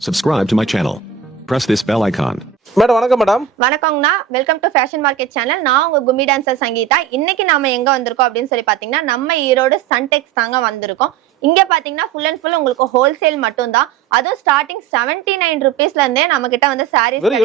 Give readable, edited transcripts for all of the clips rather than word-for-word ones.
Subscribe to my channel. Press this bell icon. Madam வணக்கம் madam. வணக்கங்கண்ணா, welcome to fashion market channel. நான் உங்க கும்மி dancer Sangeetha. இன்னைக்கு நாம எங்க வந்திருக்கோம் அப்படின்னு சொல்லி பாத்தீங்கன்னா நம்ம ஈரோடு சன்டெக்ஸ் தாங்க வந்திருக்கோம். இங்க பாத்தீங்கன்னா ஃபுல் அண்ட் ஃபுல் உங்களுக்கு ஹோல்சேல் மட்டும் தான். அதுவும் ஸ்டார்டிங் 79 ரூபீஸ்ல இருந்தே நம்ம கிட்ட வந்து சாரீஸ் வெறும்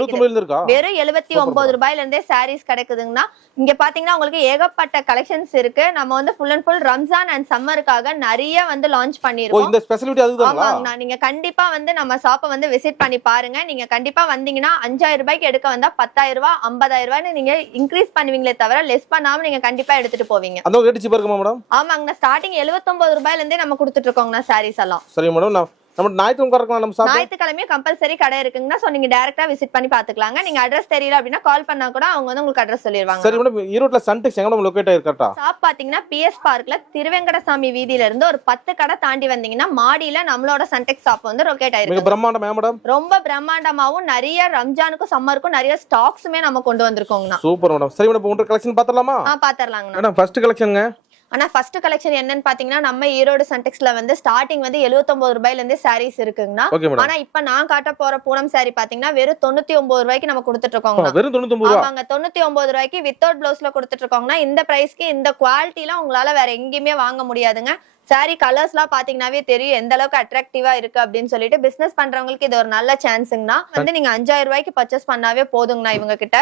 79 ரூபாயில இருந்தே சாரீஸ் கிடைக்குதுங்கண்ணா. இங்க பாத்தீங்கன்னா உங்களுக்கு ஏகப்பட்ட கலெக்ஷன்ஸ் இருக்கு. நம்ம வந்து full and full Ramzan and சம்மருக்காக நிறைய வந்து லான்ச் பண்ணிருக்கோம். இந்த ஸ்பெஷாலிட்டி அதுதானா? ஆமாங்கண்ணா, நீங்க கண்டிப்பா வந்து நம்ம ஷாப்பை வந்து விசிட் பண்ணி பாருங்க. நீங்க கண்டிப்பா வந்தீங்கன்னா 5000 ரூபாய்க்கு எடுக்க வந்தா 10000 ரூபாய் 50000 ரூபாய்னு நீங்க இன்க்ரீஸ் பண்ணுவீங்களே தவிர லெஸ் பண்ணாம நீங்க கண்டிப்பா எடுத்துட்டு போவீங்க. அந்த ரேட் சீப்பா இருக்குமா மேடம்? ஆமாங்கண்ணா, ஸ்டார்டிங் 79 ரூபாயில இருந்தே நம்ம கொடுத்துட்டு இருக்கோங்கண்ணா சாரீஸ் எல்லாம். சரி மேடம், நம்ம ஞாயிற்றுக்கிழமையும் கம்பல்சரி கடை இருக்குங்கண்ணா. சோ நீங்க டைரக்டா விசிட் பண்ணி பாத்துக்கலாங்க. நீங்க அட்ரஸ் தெரியல அப்படின்னா கால் பண்ணா கூட அவங்க வந்து உங்களுக்கு அட்ரஸ் சொல்லிடுவாங்க. சரி மேடம், ஈரோட்ல சன்டெக்ஸ் எங்க லொகேட் ஆயிருக்கா? ஷாப் பாத்தீங்கன்னா பிஎஸ் பார்க்ல திருவெங்கடசாமி வீதியில இருந்து ஒரு 10 கடை தாண்டி வந்தீங்கன்னா மாடியில நம்மளோட சன்டெக்ஸ் ஷாப் வந்து லொகேட் ஆயிருக்கு. பிரம்மாண்டமா மேடம்? ரொம்ப பிரம்மாண்டமாவும் நிறைய ரம்ஜானுக்கும் சம்மருக்கும் நிறைய ஸ்டாக்ஸுமே நம்ம கொண்டு வந்திருக்கோங்கண்ணா. Super madam. சரி மேடம், உங்க கலெக்ஷன் பாத்தலாமா? பாத்தறலாங்கண்ணா. மேடம் ஃபர்ஸ்ட் கலெக்ஷன்ங்க. ஆனா ஃபர்ஸ்ட் கலெக்ஷன் என்னன்னு பாத்தீங்கன்னா நம்ம ஈரோடு சன்டெக்ஸ்ல வந்து ஸ்டார்டிங் வந்து 79 ரூபாயில இருந்து சாரீஸ் இருக்குங்கண்ணா. ஆனா இப்ப நான் காட்ட போற பூனம் சாரி பாத்தீங்கன்னா வெறும் 99 ரூபாய்க்கு நம்ம கொடுத்துட்டு இருக்கோம். வெறும் 99 ரூபாய்? ஆமாங்க, 99 ரூபாய்க்கு வித்தவுட் பிளவுஸ்ல கொடுத்துட்டு இருக்கோம்னா இந்த பிரைஸ்க்கு இந்த குவாலிட்டிலாம் உங்களால வேற எங்கேயுமே வாங்க முடியாதுங்க. சாரி கலர்ஸ் எல்லாம் பாத்தீங்கன்னாவே தெரியும் எந்த அளவுக்கு அட்ராக்டிவா இருக்கு அப்படின்னு சொல்லிட்டு பிசினஸ் பண்றவங்களுக்கு இது ஒரு நல்ல சான்ஸுங்கண்ணா. வந்து நீங்க 5000 ரூபாய்க்கு பர்ச்சேஸ் பண்ணாவே போதுங்கண்ணா இவங்க கிட்ட.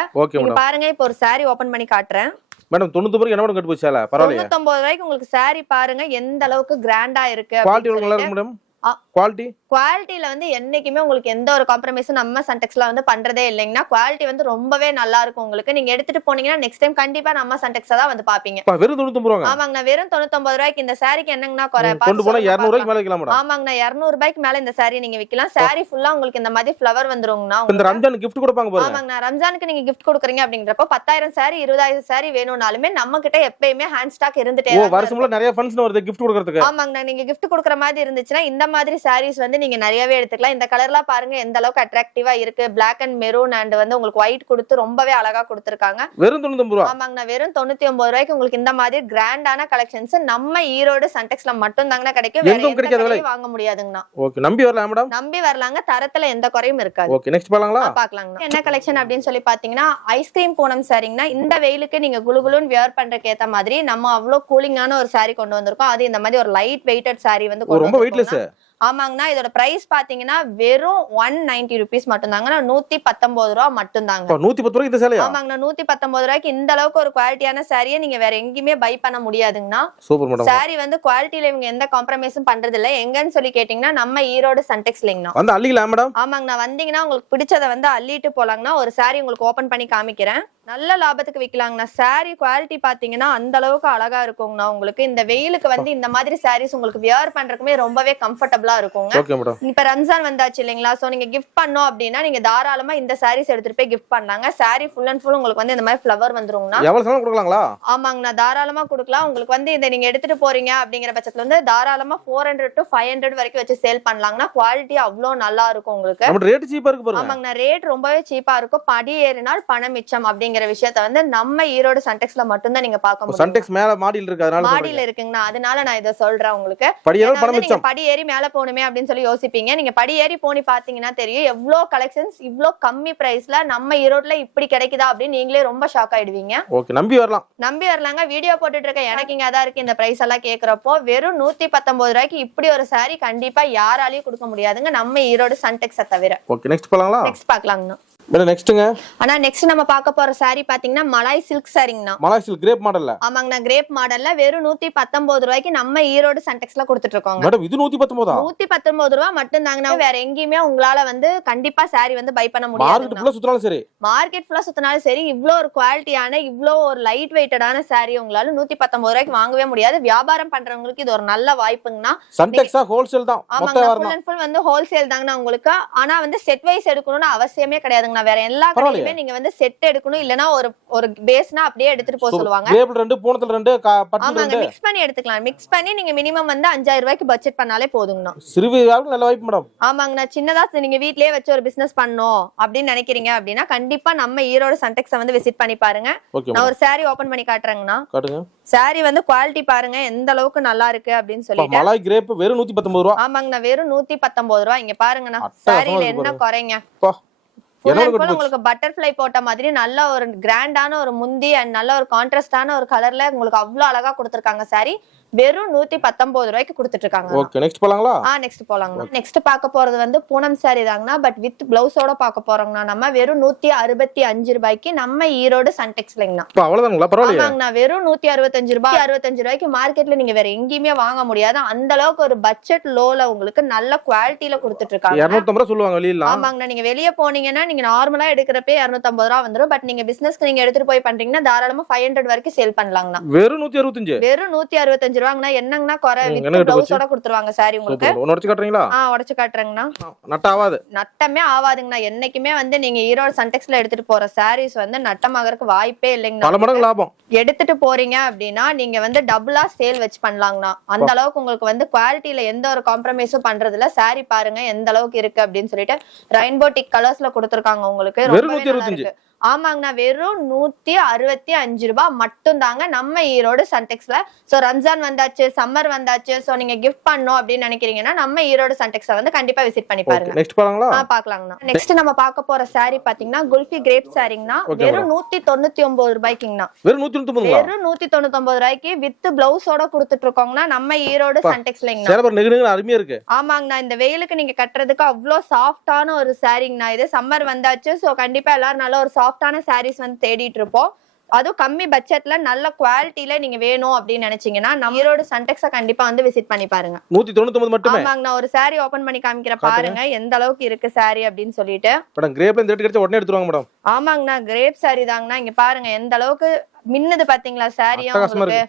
பாருங்க, இப்போ ஒரு சாரி ஓபன் பண்ணி காட்டுறேன். மேடம் 90 ரூபாய்க்கு என்ன மேடம் கட்டு போச்சால? பரவாயில்லை. 99 ரூபாய்க்கு உங்களுக்கு சாரி பாருங்க எந்த அளவுக்கு கிராண்டா இருக்கு. குவாலிட்டி நல்லா இருக்கு மேடம். குவாலிட்டில வந்து என்னைக்குமே உங்களுக்கு எந்த ஒரு காம்ப்ரமைஸும் நம்ம சன்டெக்ஸ்ல வந்து பண்றதே இல்லைங்கன்னா குவாலிட்டி வந்து ரொம்பவே நல்லா இருக்கும் உங்களுக்கு. நீங்க எடுத்துட்டு போனீங்கன்னா நெக்ஸ்ட் டைம் கண்டிப்பா நம்ம சன்டெக்ஸ் தான் வந்து பாப்பீங்க. வெறும் 99 ரூபாய்? ஆமாங்கண்ணா, வெறும் 99 ரூபாய்க்கு இந்த சாரிக்கு என்னங்கண்ணா குறை? கொண்டு போனா 200 ரூபாய்க்கு மேல விக்கலாம் மேடம். ஆமாங்கண்ணா, 200 ரூபாய்க்கு மேல இந்த சாரி நீங்க விக்கலாம். சாரி ஃபுல்லா உங்களுக்கு இந்த மாதிரி ஃப்ளவர் வந்துருங்கண்ணா. இந்த ரம்ஜான் gift கொடுப்பாங்க பாருங்க. ஆமாங்கண்ணா, ரம்ஜானுக்கு நீங்க gift கொடுக்குறீங்க அப்படிங்கறப்ப 10000 சாரி 20000 சாரி வேணும்னாலுமே நம்ம கிட்ட எப்பயுமே ஹேண்ட் ஸ்டாக் இருந்துட்டே இருக்கு. வருஷம் ஃபுல்லா நிறைய ஃபங்க்ஷன் வருது gift கொடுக்கிறதுக்கு. ஆமாங்கண்ணா, நீங்க gift கொடுக்குற மாதிரி இருந்துச்சுன்னா இந்த மாதிரி சாரீஸ் வந்து நீங்க நிறையவே எடுத்துக்கலாம். இந்த கலர்லாம் பாருங்க எந்த அளவுக்கு அட்ராக்டிவா இருக்கு. பிளாக் அண்ட் மெரூன் அண்ட் வந்து உங்களுக்கு ஒயிட் கொடுத்து ரொம்பவே அழகா கொடுத்திருக்காங்க. வெறும் 99 ரூபாய்? ஆமாங்கண்ணா, வெறும் 99 ரூபாய்க்கு உங்களுக்கு இந்த மாதிரி கிராண்டான கலெக்ஷன்ஸ் நம்ம ஈரோடு சன்டெக்ஸ்ல மட்டும் தாங்கண்ணா கிடைக்கும். வேற எந்த கடையிலயும் வாங்க முடியாதுங்கண்ணா. ஓகே, நம்பி வரலாம் மேடம்? நம்பி வரலாங்க, தரத்துல எந்த குறையும் இருக்காது. ஓகே, நெக்ஸ்ட் பாக்கலாங்களா? பாக்கலாங்கண்ணா. என்ன கலெக்ஷன் அப்படின்னு சொல்லி பாத்தீங்கன்னா ஐஸ்கிரீம் பூனம் சாரிங்கண்ணா. இந்த வெயிலுக்கு நீங்க குளுகுளுன்னு வியர் பண்றதுக்கு ஏத்த மாதிரி நம்ம அவ்வளவு கூலிங்கான ஒரு சாரி கொண்டு வந்திருக்கோம். அது இந்த மாதிரி ஒரு லைட் வெயிட்டட் சாரி வந்து ரொம்ப வெயிட்லெஸ். ஆமாங்கண்ணா, இதோட பிரைஸ் பாத்தீங்கன்னா வெறும் 190 ரூபீஸ் மட்டும் தாங்க. 119 ரூபாய் மட்டும் தாங்க. 110 ரூபாய்க்கு இந்த சேலையா? ஆமாங்கண்ணா, 119 ரூபாய்க்கு இந்த அளவுக்கு ஒரு குவாலிட்டியான சாரியை நீங்க வேற எங்கேயுமே பை பண்ண முடியாதுங்கண்ணா. Super madam. சாரி வந்து குவாலிட்டில இவங்க எந்த காம்ப்ரமைஸும் பண்றது இல்ல. எங்கன்னு சொல்லி கேட்டீங்கன்னா நம்ம ஈரோடு சன்டெக்ஸ்லிங்கண்ணா. வந்து அள்ளிக்கலாம் மேடம்? ஆமாங்கண்ணா, வந்தீங்கன்னா உங்களுக்கு பிடிச்சதை வந்து அள்ளிட்டு போலாங்கண்ணா. ஒரு சாரி உங்களுக்கு ஓபன் பண்ணி காமிக்கிறேன். நல்ல லாபத்துக்கு விக்கலாங்கண்ணா. சாரி குவாலிட்டி பாத்தீங்கன்னா அந்த அளவுக்கு அழகா இருக்குங்கண்ணா. உங்களுக்கு இந்த வெயிலுக்கு வந்து இந்த மாதிரி சாரீஸ் உங்களுக்கு வியர் பண்றதுக்குமே ரொம்பவே கம்ஃபர்டபுளா இருக்குங்க. இப்ப ரம்ஜான் வந்தாச்சு இல்லைங்களா? சோ நீங்க கிஃப்ட் பண்ணோம் அப்படின்னா நீங்க தாராளமா இந்த சாரீஸ் எடுத்துட்டு போய் கிஃப்ட் பண்ணாங்க. சாரி ஃபுல் அண்ட் ஃபுல் உங்களுக்கு வந்து இந்த மாதிரி ஃப்ளவர் வந்துருங்கண்ணா. எவ்வளவு சம்பளம் கொடுக்கலாங்களா? ஆமாங்கண்ணா, தாராளமா கொடுக்கலாம். உங்களுக்கு வந்து இதை நீங்க எடுத்துட்டு போறீங்க அப்படிங்கிற பட்சத்துல வந்து தாராளமா 400 to 500 வரைக்கும் வச்சு சேல் பண்ணலாங்கண்ணா. குவாலிட்டி அவ்வளவு நல்லா இருக்கும் உங்களுக்கு. ரேட் சீப்பா இருக்கு பாருங்க. ஆமாங்கண்ணா, ரேட் ரொம்பவே சீப்பா இருக்கும். படி ஏறினால் பணம் மிச்சம் அப்படிங்கிற விஷயத்தை வந்து நம்ம ஈரோடு சன்டெக்ஸ்ல மட்டும் தான் நீங்க பார்க்க முடியும். சன்டெக்ஸ் மேல மாடியில இருக்கு, அதனால மாடியில இருக்குங்கண்ணா. அதனால நான் இத சொல்றேன் உங்களுக்கு. நீங்க படி ஏறி மேல போணுமே அப்படின்னு சொல்லி யோசிப்பீங்க. நீங்க படி ஏறி போனி பாத்தீங்கன்னா தெரியும் எவ்வளவு கலெக்ஷன்ஸ் இவ்ளோ கம்மி பிரைஸ்ல நம்ம ஈரோட்ல இப்படி கிடைக்குதா அப்படின்னு நீங்களே ரொம்ப ஷாக் ஆயிடுவீங்க. ஓகே, நம்பி வரலாம். நம்பி வரலாங்க. வீடியோ போட்டுட்டு இருக்க எனக்கு இங்க அதான் இருக்கு. இந்த பிரைஸ் எல்லாம் கேக்குறப்போ வெறும் 119 ரூபாய்க்கு இப்படி ஒரு சாரி கண்டிப்பா யாராலையும் கொடுக்க முடியாதுங்க நம்ம ஈரோடு சன்டெக்ஸை தவிர. ஓகே, நெக்ஸ்ட் போலாங்களா? நெக்ஸ்ட் பாக்கலாங்கண்ணா. நெக்ஸ்ட்ங்க. ஆனா நெக்ஸ்ட் நம்ம பார்க்க போற சாரி பாத்தீங்கன்னா மலாய் சில்க் சாரிங்கண்ணா. மலாய் சில்க் கிரேப் மாடல்ல? ஆமாங்கண்ணா, கிரேப் மாடல்ல வெறும் 119 ரூபாய்க்கு நம்ம ஈரோடு சன்டெக்ஸ்ல கொடுத்துட்டு இருக்கோம். மேடம் இது 119? 119 ரூபாய் மட்டும் தாங்கண்ணா. வேற எங்கேயுமே உங்களால வந்து கண்டிப்பா சாரி வந்து பை பண்ண முடியாது. மார்க்கெட் ஃபுல்லா சுத்தினாலும் சரி, மார்க்கெட் ஃபுல்லா சுத்தினாலும் சரி இவ்ளோ ஒரு குவாலிட்டியான இவ்ளோ ஒரு லைட் வெயிட்டடான சாரி உங்களால 119 ரூபாய்க்கு வாங்கவே முடியாது. வியாபாரம் பண்றவங்களுக்கு இது ஒரு நல்ல வாய்ப்புங்கண்ணா. சன்டெக்ஸா ஹோல்சேல் தான். ஆமாங்க, ஃபுல் அண்ட் ஃபுல் வந்து ஹோல்சேல் தாங்கண்ணா உங்களுக்கு. ஆனா வந்து செட் வைஸ் எடுக்கணும்னு அவசியமே கிடையாதுங்கண்ணா. ஆமாங்கண்ணா வேற எல்லா கடையிலுமே நீங்க வந்து செட் எடுக்கணும் இல்லனா ஒரு பேஸ்னா அப்படியே எடுத்துட்டு போக சொல்லுவாங்க. கிரேப்ல 2 பூனத்துல 2 பட்டு ஆமாங்க மிக்ஸ் பண்ணி எடுத்துக்கலாம். மிக்ஸ் பண்ணி நீங்க மினிமம் வந்து 5000 ரூபாய்க்கு பட்ஜெட் பண்ணாலே போதுங்கண்ணா. சிறுவியாவுக்கு நல்ல வாய்ப்பு மேடம். ஆமாங்கண்ணா சின்னதா நீங்க வீட்லயே வச்சு ஒரு பிசினஸ் பண்ணணும் அப்படின்னு நினைக்கிறீங்க அப்படின்னா கண்டிப்பா நம்ம ஈரோடு சன்டெக்ஸை வந்து விசிட் பண்ணி பாருங்க. நான் ஒரு saree ஓபன் பண்ணி காட்டுறேங்கண்ணா. காட்டுங்க. saree வந்து குவாலிட்டி பாருங்க எந்த அளவுக்கு நல்லா இருக்கு அப்படின்னு சொல்லிட்டு. மலாய் கிரேப் வெறும் 119 ரூபாய். ஆமாங்கண்ணா வெறும் 119 ரூபாய். இங்க பாருங்கண்ணா சாரில என்ன குறைங்க. உங்களுக்கு பட்டர்ஃப்ளை போட்ட மாதிரி நல்ல ஒரு கிராண்டான ஒரு முந்தி அண்ட் நல்ல ஒரு கான்ட்ராஸ்டான ஒரு கலர்ல உங்களுக்கு அவ்வளவு அழகா கொடுத்திருக்காங்க சாரி. வெறும் 119 ரூபாய்க்கு கொடுத்துட்டு இருக்காங்க. ஓகே நெக்ஸ்ட் போலாங்களா? நெக்ஸ்ட் போலாங்க. நெக்ஸ்ட் பார்க்க போறது வந்து பூனம் சாரி தாங்கண்ணா. பட் வித் பிளவுஸோட பார்க்க போறோம்னா நம்ம வெறும் 165 ரூபாய்க்கு நம்ம ஈரோடு சன்டெக்ஸ்லங்கண்ணா. அவ்வளவுதாங்களா? பரவாயில்லை. ஆமாங்கண்ணா வெறும் 165 ரூபாய். 65 ரூபாய்க்கு மார்க்கெட்ல நீங்க வேற எங்கேயுமே வாங்க முடியாது. அந்த அளவுக்கு ஒரு பட்ஜெட் லோல உங்களுக்கு நல்ல குவாலிட்டில கொடுத்துட்டு இருக்காங்க. 250 ரூபாய் சொல்லுவாங்க வெளியில. ஆமாங்கண்ணா நீங்க வெளியே போனீங்கன்னா நீங்க நார்மலா எடுக்கிறப்பே 250 ரூபாய் வந்துரும். பட் நீங்க பிசினஸ்க்கு நீங்க எடுத்துட்டு போய் பண்றீங்கன்னா தாராளமா 500 வரைக்கும் சேல் பண்ணலாங்கண்ணா. வெறும் 165. வெறும் 165 ரூபாங்கண்ணா. என்னங்கண்ணா குறை வித் பிளவுஸோட கொடுத்துருவாங்க சாரி உங்களுக்கு. உடைச்சு காட்டுறீங்களா? உடைச்சு காட்டுறேங்கண்ணா. நட்டாவாது. நட்டமே ஆவாதுங்கண்ணா. என்னைக்குமே வந்து நீங்க ஈரோடு சன்டெக்ஸ்ல எடுத்துட்டு போற சாரீஸ் வந்து நட்டமாகறதுக்கு வாய்ப்பே இல்லைங்கண்ணா. பல மடங்கு லாபம். எடுத்துட்டு போறீங்க அப்படின்னா நீங்க வந்து டபுளா சேல் வச்சு பண்ணலாங்கண்ணா. அந்த அளவுக்கு உங்களுக்கு வந்து குவாலிட்டியில எந்த ஒரு காம்ப்ரமைஸும் பண்றதுல சாரி பாருங்க எந்த அளவுக்கு இருக்கு அப்படின்னு சொல்லிட்டு ரெயின்போ டிக் கலர்ஸ்ல கொடுத்துருக்காங்க உங்களுக்கு. ரொம்ப ஆமாங்கண்ணா வெறும் 165 ரூபாய் மட்டும் தாங்க நம்ம ஈரோடு சன்டெக்ஸ்ல. சோ ரம்ஜான் வந்தாச்சு, சம்மர் வந்தாச்சு, சோ நீங்க கிஃப்ட் பண்ணணும் அப்படின்னு நினைக்கிறீங்கன்னா நம்ம ஈரோடு சன்டெக்ஸை வந்து கண்டிப்பா விசிட் பண்ணி பாருங்க. நெக்ஸ்ட் பாருங்களா? பாக்கலாங்கண்ணா. நெக்ஸ்ட் நம்ம பார்க்க போற saree பாத்தீங்கன்னா குல்ஃபி கிரேப் சாரிங்கண்ணா. வெறும் 199 ரூபாய்க்குங்கண்ணா. வெறும் 199 வெறும் 199 ரூபாய்க்கு வித் பிளவுஸோட கொடுத்துட்டு இருக்கோங்கண்ணா நம்ம ஈரோடு சன்டெக்ஸ்லங்கண்ணா. சேலபர் நெகுனங்க அருமையா இருக்கு. ஆமாங்கண்ணா இந்த வெயிலுக்கு நீங்க கட்டுறதுக்கு அவ்வளவு சாஃப்டான ஒரு சாரிங்கண்ணா. இது சம்மர் வந்தாச்சு, சோ கண்டிப்பா எல்லாரும் நல்ல ஒரு சாஃப்டான சாரீஸ் வந்து தேடிட்டு இருப்போம். அதுவும் கம்மி பட்ஜெட்ல நல்ல குவாலிட்டில நீங்க வேணும் அப்படின்னு நினைச்சீங்கன்னா நம்ம ஈரோடு சன்டெக்ஸை கண்டிப்பா வந்து விசிட் பண்ணி பாருங்க. 199 மட்டுமே. ஆமாங்கண்ணா ஒரு saree ஓபன் பண்ணி காமிக்கிற பாருங்க எந்த அளவுக்கு இருக்கு saree அப்படின்னு சொல்லிட்டு. மேடம் கிரேப்ல இந்த ரேட் கிடைச்சா உடனே எடுத்துருவாங்க மேடம். ஆமாங்கண்ணா கிரேப் saree தாங்கண்ணா. இங்க பாருங்க எந்த அளவுக்கு மின்னுது பாத்தீங்களா சாரியா உங்களுக்கு.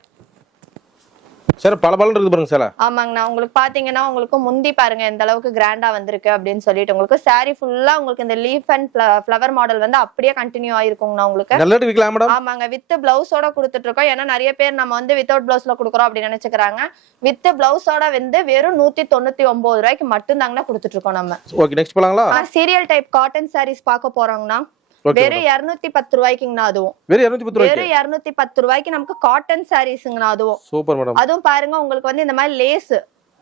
சார் பல பலன் இருக்கு பாருங்க சார். ஆமாங்கண்ணா உங்களுக்கு பாத்தீங்கன்னா உங்களுக்கு முந்தி பாருங்க எந்த அளவுக்கு கிராண்டா வந்திருக்கு அப்படின்னு சொல்லிட்டு. உங்களுக்கு saree ஃபுல்லா உங்களுக்கு இந்த லீஃப் அண்ட் ஃப்ளவர் மாடல் வந்து அப்படியே கண்டினியூ ஆயிருக்குங்கண்ணா உங்களுக்கு. நல்ல ரேட் விக்கலாம் மேடம். ஆமாங்க வித் பிளவுஸோட கொடுத்துட்டு இருக்கோம். ஏன்னா நிறைய பேர் நம்ம வந்து வித்தவுட் பிளவுஸ்ல கொடுக்குறோம் அப்படின்னு நினைச்சுக்கிறாங்க. வித் பிளவுஸோட வந்து வெறும் 199 ரூபாய்க்கு மட்டும் தாங்கண்ணா கொடுத்துட்டு இருக்கோம் நம்ம. ஓகே நெக்ஸ்ட் போலாங்களா? சீரியல் டைப் காட்டன் சாரீஸ் பார்க்க போறோம்னா வெறும் 210 ரூபாய்க்குங்கண்ணா. அதுவும் வெறும் 210 ரூபாய்க்கு நமக்கு காட்டன் சாரீஸ்ங்கண்ணா. அதுவும் சூப்பர் மேடம். அதுவும் பாருங்க உங்களுக்கு வந்து இந்த மாதிரி லேஸ்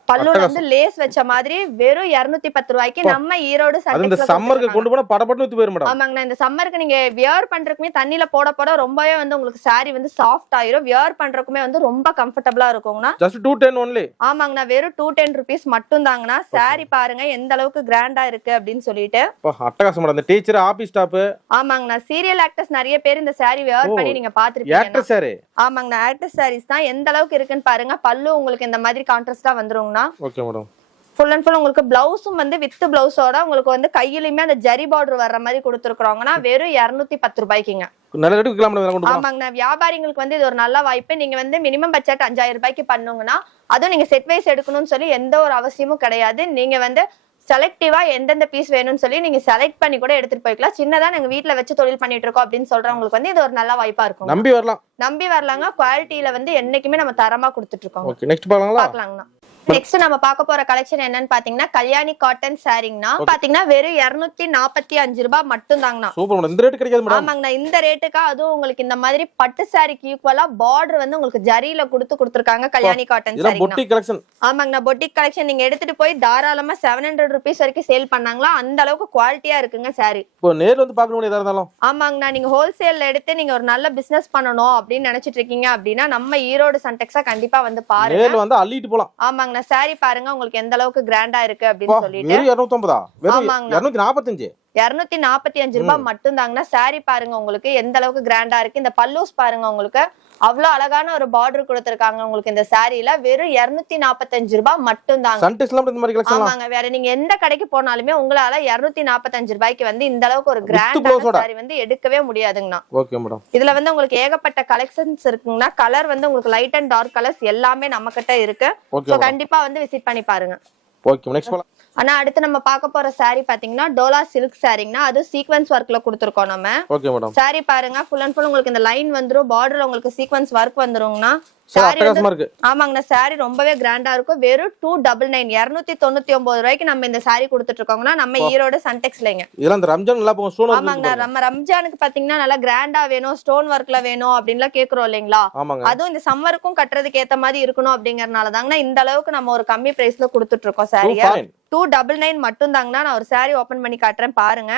பல்லுல வந்து லேஸ் வச்ச மாதிரி வெறும் 210 ரூபாய்க்கு நம்ம ஈரோடு சன்டெக்ஸ்ல. இந்த சம்மருக்கு கொண்டு போனா படபடன்னு ஊத்தி போயிரும் மேடம். ஆமாங்கண்ணா இந்த சம்மருக்கு நீங்க வியர் பண்றதுக்குமே தண்ணில போட ரொம்பவே வந்து உங்களுக்கு saree வந்து சாஃப்ட் ஆயிரும். வியர் பண்றதுக்குமே வந்து ரொம்ப கம்ஃபர்ட்டபிளா இருக்கும்னா. Just 210 only. ஆமாங்கண்ணா வெறும் 210 rupees மட்டும் தாங்கண்ணா. saree பாருங்க எந்த அளவுக்கு கிராண்டா இருக்கு அப்படின்னு சொல்லிட்டு. அட்டகாசம் மேடம். இந்த டீச்சர் ஆபீஸ் ஸ்டாஃப். ஆமாங்கண்ணா சீரியல் ஆக்டர்ஸ் நிறைய பேர் இந்த saree வியர் பண்ணி நீங்க பாத்துருப்பீங்க. Actor saree. ஆமாங்கண்ணா ஆக்டர் sarees தான் எந்த அளவுக்கு இருக்குன்னு பாருங்க. பல்லு உங்களுக்கு இந்த மாதிரி கான்ட்ராஸ்டா வந்துருங்கண்ணா. Okay madam. Full and full உங்களுக்கு பிளவுஸும் வந்து வித் பிளவுஸோட உங்களுக்கு வந்து கையிலுமே அந்த ஜரி பார்டர் வர்ற மாதிரி கொடுத்துருக்காங்கன்னா வெறும் 210 ரூபாய்க்குங்க. நல்ல ரேட் விக்கலாம் மேடம். ஆமாங்கண்ணா வியாபாரிகளுக்கு வந்து இது ஒரு நல்ல வாய்ப்பு. நீங்க வந்து மினிமம் பட்ஜெட் 5000 ரூபாய்க்கு பண்ணுங்கன்னா அதுவும் நீங்க செட் வைஸ் எடுக்கணும்னு சொல்லி எந்த ஒரு அவசியமும் கிடையாது. நீங்க வந்து செலக்டிவா எந்தெந்த பீஸ் வேணும்னு சொல்லி நீங்க செலக்ட் பண்ணி கூட எடுத்துட்டு போய்க்கலாம். சின்னதா நாங்க வீட்டுல வச்சு தொழில் பண்ணிட்டு இருக்கோம் அப்படின்னு சொல்றவங்களுக்கு வந்து இது ஒரு நல்ல வாய்ப்பா இருக்கும். நம்பி வரலாங்க. குவாலிட்டியில வந்து என்னைக்குமே நம்ம தரமா கொடுத்துட்டு இருக்கோம். Okay next பாக்கலாங்களா? நெக்ஸ்ட் நம்ம பார்க்க போற கலெக்ஷன் என்னன்னு பாத்தீங்கன்னா கல்யாணி காட்டன் சாரிங்கண்ணா. பாத்தீங்கன்னா வெறும் 245 ரூபாய் மட்டும் தாங்கண்ணா. Super madam. இந்த ரேட் கிடைக்காது மேடம். ஆமாங்கண்ணா இந்த ரேட்டுக்கு அதுவும் உங்களுக்கு இந்த மாதிரி பட்டு சாரிக்கு ஈக்குவலா பார்டர் வந்து உங்களுக்கு ஜரியில கொடுத்துருக்காங்க Kalyani cotton sorry. Boutique collection. ஆமாங்கண்ணா பொட்டிக் கலெக்ஷன் நீங்க எடுத்துட்டு போய் தாராளமா 700 rupees வரைக்கும் சேல் பண்ணாங்களா. அந்த அளவுக்கு குவாலிட்டியா இருக்குங்க சாரி. இப்போ நேர்ல வந்து பார்க்கணும் எதா இருந்தாலும். ஆமாங்கண்ணா நீங்க ஹோல்சேல்ல எடுத்து நீங்க ஒரு நல்ல பிசினஸ் பண்ணணும் அப்படின்னு நினைச்சிட்டு இருக்கீங்க அப்படின்னா நம்ம ஈரோடு சன்டெக்ஸா கண்டிப்பா வந்து பாருங்க. நேர்ல வந்து அள்ளிட்டு போலாம். ஆமாங்கண்ணா சாரி பாருங்க உங்களுக்கு எந்த அளவுக்கு கிராண்டா இருக்கு அப்படின்னு சொல்லிட்டு. வெறும் 250. வெறும் 245. 245 ரூபாய் மட்டும் தாங்கண்ணா. சாரி பாருங்க உங்களுக்கு எந்த அளவுக்கு கிராண்டா இருக்கு. இந்த பல்லூஸ் பாருங்க உங்களுக்கு அவ்வளவு அழகான ஒரு பார்டர் கொடுத்திருக்காங்க உங்களுக்கு இந்த சாரியில. வெறும் 245 ரூபாய் மட்டும் தாங்க. ஆமாங்க வேற நீங்க எந்த கடைக்கு போனாலுமே உங்களால 245 ரூபாய்க்கு வந்து இந்த அளவுக்கு ஒரு கிராண்டான சாரி வந்து எடுக்கவே முடியாதுங்கண்ணா. Okay madam. இதுல வந்து உங்களுக்கு ஏகப்பட்ட கலெக்ஷன்ஸ் இருக்குங்கண்ணா. கலர் வந்து உங்களுக்கு லைட் அண்ட் டார்க் கலர்ஸ் எல்லாமே நம்ம கிட்ட இருக்கு. சோ கண்டிப்பா வந்து விசிட் பண்ணி பாருங்க. ஓகே நெக்ஸ்ட் போலாம். ஆனா அடுத்து நம்ம பார்க்க போற saree பாத்தீங்கன்னா டோலா சில்க் சாரீங்கனா அது சீக்வென்ஸ் ஒர்க்ல கொடுத்திருக்கோம் நம்ம. Okay madam. saree பாருங்க full and full உங்களுக்கு இந்த லைன் வந்துரும், பார்டர்ல உங்களுக்கு சீக்வென்ஸ் ஒர்க் வந்துருங்கனா. ஆமாங்கண்ணா saree ரொம்பவே கிராண்டா இருக்கும். வெறும் 299 299 ரூபாய்க்கு நம்ம இந்த saree கொடுத்துட்டு இருக்கோம்னா நம்ம ஈரோடு சன்டெக்ஸ்லங்க. இதெல்லாம் இந்த ரம்ஜான் நல்லா போகும் ஸ்டோன். ஆமாங்கண்ணா நம்ம ரம்ஜானுக்கு பாத்தீங்கன்னா நல்லா கிராண்டா வேணும், ஸ்டோன் ஒர்க்ல வேணும் அப்படின்லாம் கேக்குறோம் இல்லீங்களா. அதுவும் இந்த சம்மருக்கும் கட்டுறதுக்கு ஏத்த மாதிரி இருக்கணும் அப்படிங்கறதுனால தாங்கண்ணா இந்த அளவுக்கு நம்ம ஒரு கம்மி பிரைஸ்ல கொடுத்துட்டு இருக்கோம் சாரியை. 299 மட்டும் தாங்கண்ணா. நான் ஒரு saree ஓபன் பண்ணி காட்டுறேன் பாருங்க.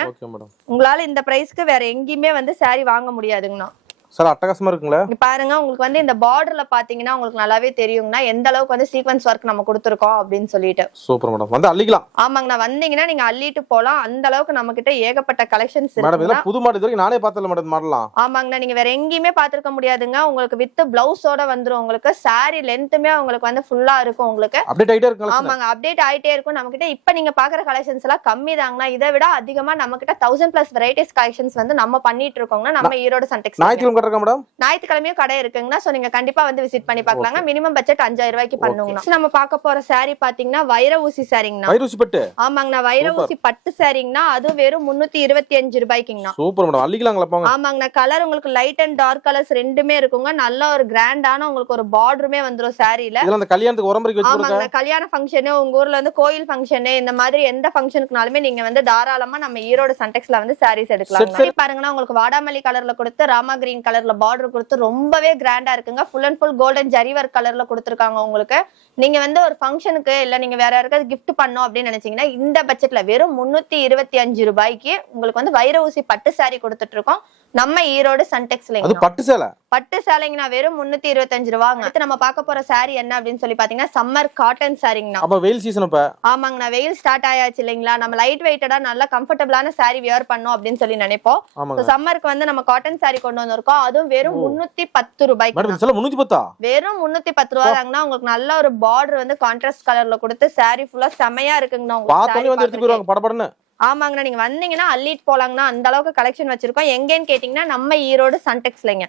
உங்களால இந்த பிரைஸ்க்கு வேற எங்கேயுமே வந்து saree வாங்க முடியாதுங்கண்ணா. சார் அட்டகாசமா இருக்குங்களா? இங்க பாருங்க உங்களுக்கு வந்து இந்த பார்டர்ல பாத்தீங்கன்னா உங்களுக்கு நல்லாவே தெரியுங்கண்ணா எந்த அளவுக்கு வந்து சீக்வென்ஸ் ஒர்க் நம்ம கொடுத்துருக்கோம் அப்படின்னு சொல்லிட்டு. Super madam. வந்து அள்ளிக்கலாம். ஆமாங்கண்ணா வந்தீங்கன்னா நீங்க அள்ளிட்டு போலாம். அந்த அளவுக்கு நம்ம கிட்ட ஏகப்பட்ட கலெக்ஷன்ஸ் இருக்கு. மேடம் இதெல்லாம் புது மாடல் வரைக்கும் நானே பார்த்தல மேடம் மாடலாம். ஆமாங்கண்ணா நீங்க வேற எங்கேயுமே பாத்துக்க முடியாதுங்க. உங்களுக்கு வித் பிளவுஸோட வந்துரும். உங்களுக்கு saree லென்த்துமே உங்களுக்கு வந்து ஃபுல்லா இருக்கும். உங்களுக்கு அப்டேட் ஆயிட்டே இருக்கு. ஆமாங்க அப்டேட் ஆயிட்டே இருக்கும். நம்ம கிட்ட இப்ப நீங்க பாக்குற கலெக்ஷன்ஸ் எல்லாம் கம்மி தாங்கண்ணா. இதை விட அதிகமா நம்ம கிட்ட 1000+ வெரைட்டிஸ் கலெக்ஷன்ஸ் வந்து நம்ம பண்ணிட்டு இருக்கோங்க. நம்ம ஈரோடு சன்டெக்ஸ் ஞாயிற்றுக்கிழமையும் கடை இருக்குங்கண்ணா. சோ நீங்க கண்டிப்பா வந்து விசிட் பண்ணி பாக்கலாங்க. மினிமம் பட்ஜெட் 5000 ரூபாய்க்கு பண்ணுங்க. நம்ம பார்க்க போற saree பாத்தீங்கன்னா வைர ஊசி சாரிங்கண்ணா. வைர ஊசி பட்டு. ஆமாங்கண்ணா வைர ஊசி பட்டு சாரிங்கண்ணா. அது வெறும் 325 ரூபாய்க்குங்கண்ணா. Super madam. அள்ளிக்கலாங்களா போங்க. ஆமாங்கண்ணா கலர் உங்களுக்கு லைட் அண்ட் டார்க் கலர்ஸ் ரெண்டுமே இருக்குங்க. நல்ல ஒரு கிராண்டான உங்களுக்கு ஒரு பார்டருமே வந்துரும் சாரில. இதெல்லாம் அந்த கல்யாணத்துக்கு உரம்பரைக்கு வச்சு கொடுங்க. ஆமாங்கண்ணா கல்யாண ஃபங்க்ஷன், உங்க ஊர்ல வந்து கோயில் ஃபங்க்ஷன், இந்த மாதிரி எந்த ஃபங்க்ஷனுக்குனாலுமே நீங்க வந்து தாராளமா நம்ம ஈரோடு சன்டெக்ஸ்ல வந்து சாரீஸ் எடுக்கலாம். பாருங்கன்னா உங்களுக்கு வாடாமல்லி கலர்ல கொடுத்து ராமா கிரீன் கலர்ல பார்டர் கொடுத்து ரொம்பவே கிராண்டா இருக்குங்க. Full and full golden zari work கலர்ல கொடுத்துருக்காங்க உங்களுக்கு. நீங்க வந்து ஒரு ஃபங்க்ஷனுக்கு இல்ல நீங்க வேற யாருக்காவது கிஃப்ட் பண்ணணும் அப்படின்னு நினைச்சீங்கன்னா இந்த பட்ஜெட்ல வெறும் 325 ரூபாய்க்கு உங்களுக்கு வந்து வைர ஊசி பட்டு saree கொடுத்துட்டு இருக்கோம் நம்ம ஈரோடு சன்டெக்ஸ்ல. அது பட்டு சேலை. பட்டு சேலைங்கனா வெறும் 325 ரூபாங்க. அடுத்து நம்ம பார்க்க போற saree என்ன அப்படின்னு சொல்லி பாத்தீங்கன்னா சம்மர் காட்டன் சாரிங்கனா. அப்ப வெயில் சீசன் இப்ப. ஆமாங்கண்ணா வெயில் ஸ்டார்ட் ஆயாச்சு இல்லீங்களா. நம்ம லைட் வெயிட்டடா நல்ல கம்ஃபர்ட்டபிளான saree வியர் பண்ணனும் அப்படின்னு சொல்லி நினைப்போம். சோ சம்மருக்கு வந்து நம்ம காட்டன் saree கொண்டு வந்திருக்கோம். அதுவும் வெறும் 310 ரூபாய்க்கு. மேடம் இதெல்லாம் 310. வெறும் 310 ரூபாய் தாங்கனா. உங்களுக்கு நல்ல ஒரு பார்டர் வந்து கான்ட்ராஸ்ட் கலர்ல கொடுத்து saree ஃபுல்லா செமையா இருக்குங்கண்ணா. உங்களுக்கு பார்த்தோனே வந்து எடுத்து போறாங்க படபடன்னு. ஆமாங்கண்ணா நீங்க வந்தீங்கன்னா அள்ளிட்டு போலாங்கண்ணா. அந்த அளவுக்கு கலெக்ஷன் வச்சிருக்கோம். எங்கன்னு கேட்டீங்கன்னா நம்ம ஈரோடு சன்டெக்ஸ்லங்க.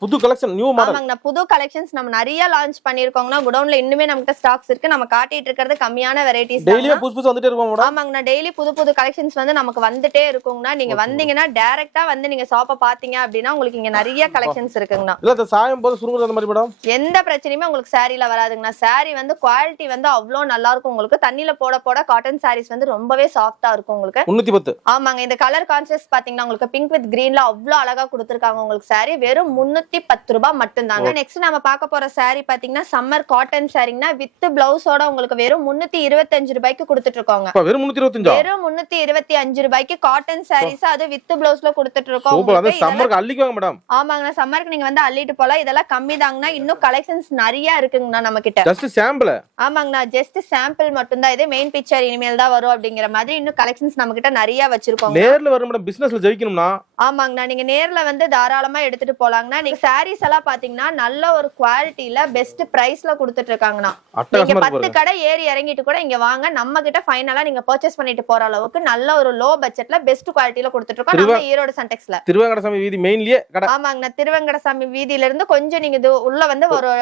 புது கலெக்ஷன் நியூ மாடல். ஆமாங்கண்ணா புது கலெக்ஷன்ஸ் நம்ம நிறைய லான்ச் பண்ணிருக்கோங்கண்ணா. குடவுன்ல இன்னுமே நமக்கு ஸ்டாக்ஸ் இருக்கு. நம்ம காட்டிட்டு இருக்கிறது கம்மியான வெரைட்டிஸ். டெய்லியே புது புது வந்துட்டே இருக்கும் மேடம். ஆமாங்கண்ணா டெய்லி புது புது கலெக்ஷன்ஸ் வந்து நமக்கு வந்துட்டே இருக்குங்கண்ணா. நீங்க வந்தீங்கன்னா டைரக்டா வந்து நீங்க ஷாப்பை பாத்தீங்க அப்படின்னா உங்களுக்கு இங்க நிறைய கலெக்ஷன்ஸ் இருக்குங்கண்ணா. இல்ல அந்த சாயம் போது சுருங்குற அந்த மாதிரி மேடம் எந்த பிரச்சனையுமே உங்களுக்கு சாரில வராதுங்கண்ணா. சாரி வந்து குவாலிட்டி வந்து அவ்வளவு நல்லா இருக்கும். உங்களுக்கு தண்ணியில போட போட காட்டன் சாரீஸ் வந்து ரொம்பவே சாஃப்டா இருக்கும் உங்களுக்கு. 310. ஆமாங்க இந்த கலர் கான்செப்ட் பாத்தீங்கன்னா உங்களுக்கு பிங்க் வித் கிரீன்ல அவ்வளவு அழகா கொடுத்திருக்காங்க. உங்களுக்கு saree வெறும் 310 ரூபாய் மட்டும் தாங்க. நெக்ஸ்ட் நம்ம பார்க்க போற saree பாத்தீங்கன்னா சம்மர் காட்டன் சாரிங்கனா வித் பிளவுஸோட உங்களுக்கு வெறும் 325 ரூபாய்க்கு கொடுத்துட்டு இருக்கோங்க. வெறும் 325. வெறும் 325 ரூபாய்க்கு காட்டன் சாரீஸ் அது வித் பிளவுஸ்ல கொடுத்துட்டு இருக்கோம். சூப்பர். அது சம்மருக்கு அள்ளிக்குவாங்க மேடம். ஆமாங்க சம்மருக்கு நீங்க வந்து அள்ளிட்டு போலாம். இதெல்லாம் கம்மி தாங்கனா. இன்னும் கலெக்ஷன்ஸ் நிறைய இருக்குங்கண்ணா நம்ம கிட்ட. Just sample. ஆமாங்கண்ணா ஜஸ்ட் சாம்பிள் மட்டும் தான். இது மெயின் பிக்சர் இனிமேல் தான் வரும் அப்படிங்கிற மாதிரி இன்னும் கலெக்ஷன்ஸ் நம்ம கிட்ட நிறைய வச்சிருக்கோம். நேர்ல வர மேடம் பிசினஸ்ல ஜெயிக்கணும்னா ஆமாங்கண்ணா நீங்க நேர்ல வந்து தாராளமா எடுத்துட்டு போலாங்கண்ணா. நீங்க சாரீஸ் எல்லாம் பாத்தீங்கன்னா நல்ல ஒரு குவாலிட்டில பெஸ்ட் பிரைஸ்ல கொடுத்துட்டு இருக்காங்கண்ணா. நீங்க 10 கடை ஏறி இறங்கிட்டு கூட இங்க வாங்க. நம்ம கிட்ட ஃபைனலா நீங்க பர்ச்சேஸ் பண்ணிட்டு போற அளவுக்கு நல்ல ஒரு லோ பட்ஜெட்ல பெஸ்ட் குவாலிட்டில கொடுத்துட்டு இருக்கோம் நம்ம ஈரோடு சன்டெக்ஸ்ல. திருவேங்கடசாமி வீதி மெயின்லயே கடை. ஆமாங்கண்ணா திருவேங்கடசாமி வீதியில இருந்து கொஞ்சம் நீங்க உள்ள வந்து ஒரு